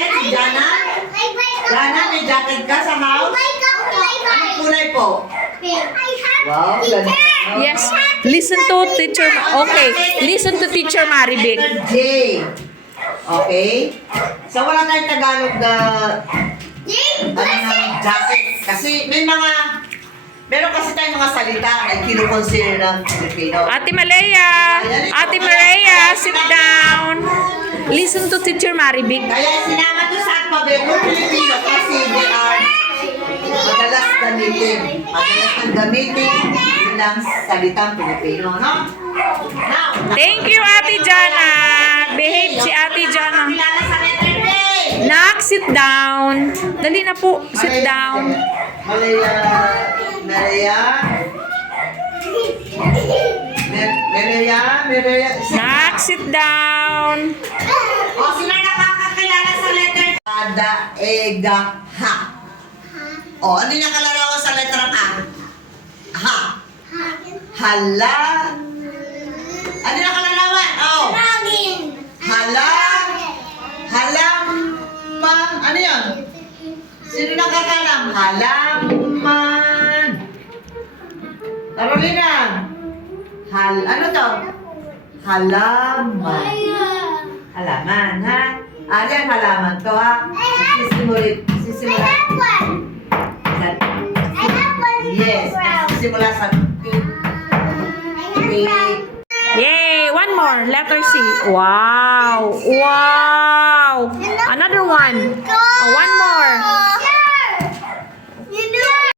jacket si Jana? Jana, may jacket ka sa house? Anong kulay po? Wow, ganda. Yes. Listen to teacher. Okay. Listen to teacher Maribik. Letter J. Okay? So, wala tayong Tagalog na jacket. Kasi meron kasi tayong mga salita na kinukonsider ng Filipino. Ate Malaya. Ate Maria, sit down. Listen to teacher Maribik. Kaya sinama to sa alphabet ng Filipino kasi they are madalas nang gamitin bilang salitang Filipino, no? Now, Thank you, Ate Jana. Behave si Ate Jana. kilala sa letter J. Nak, sit down. Dali na po, sit down. Maria. Nak, sit down. O, sino nakakakilala sa letter Ada, Ega, Ha? O, ano yung kalarawan sa letter A? Ha. Hala. Ano yung kalarawan? O. Hala. Halaman. Ano yun? Sino nakakalam? Halaman. Carolina. Ano to? Halaman. Halaman, ha? Ano yung halaman to, ha? Sisimula. Yes. Sisimula sa T. Yay! One more. Letter C. Wow! Wow!